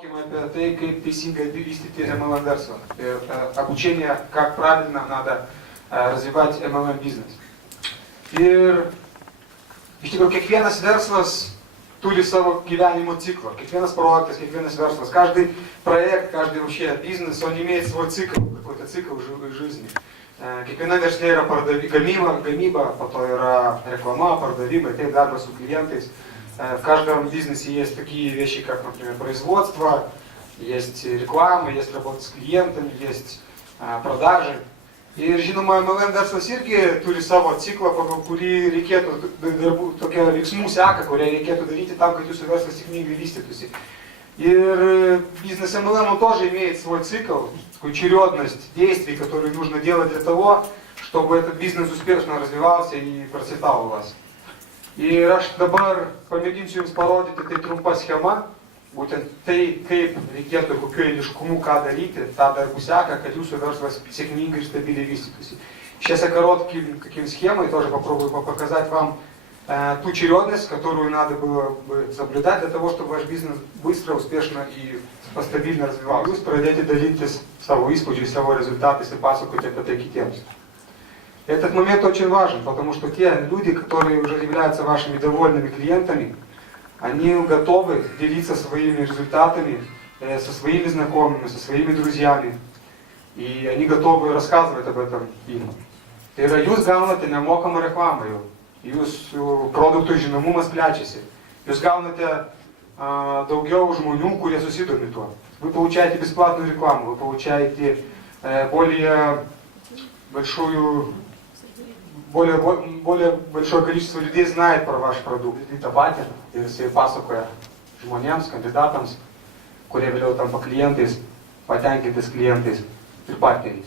Мокимы apie tai, kaip teisingai vystyti MLM verslą. Это обучение, как правильно надо развивать MLM бизнес. Ir iš tikrųjų kiekvienas verslas turi savo gyvenimo циклą. Kiekvienas projektas, kiekvienas verslas, каждый проект, каждый вообще бизнес, он имеет свой цикл, какой-то цикл жизни. Kiekviena verslė yra gamyba, po to yra reklama, pardavimai, tai darbas su klientais. В каждом бизнесе есть такие вещи, как, например, производство, есть реклама, есть работа с клиентами, есть продажи. Ir žinoma, MLM verslas irgi turi savo ciklą, pagal kurį reikėtų tokia veiksmų seka, kurią reikėtų daryti tam, kad jūsų verslas sėkmingai vystytųsi. Ir бизнес MLM тоже имеет свой цикл, такую чередность действий, которые нужно делать для того, чтобы этот бизнес успешно развивался и процветал у вас. Ir aš dabar pamėginsiu jums parodyti tai trumpa schema, būtent tai, kaip reikėtų ir kokiu eiliškumu ką daryti, tą darbų seką, kad jūsų verslas сėkmingai и стабильно выступит. Сейчас я коротким таким схемой тоже попробую показать вам ту чередность, которую надо было бы соблюдать для того, чтобы ваш бизнес быстро, успешно и стабильно развивался. Jūs pradėti dalintis savo įspūdžiais, savo результатais ir pasakoti apie tai kitiems. Этот момент очень важен, потому что те люди, которые уже являются вашими довольными клиентами, они готовы делиться своими результатами со своими знакомыми, со своими друзьями. И они готовы рассказывать об этом им. Tai yra, jūs gaunate nemokamą reklamą jau. Jūsų produktų žinomumas plečiasi. Jūs gaunate daugiau žmonių, kurie susidomi tuo. Вы получаете бесплатную рекламу, вы получаете более большое количество людей знает про ваш продукт. Это батя, ir jisai pasakoja žmonėms, kandidatams, kurie vėliau tampa klientais, patenkintais klientais ir partneriais.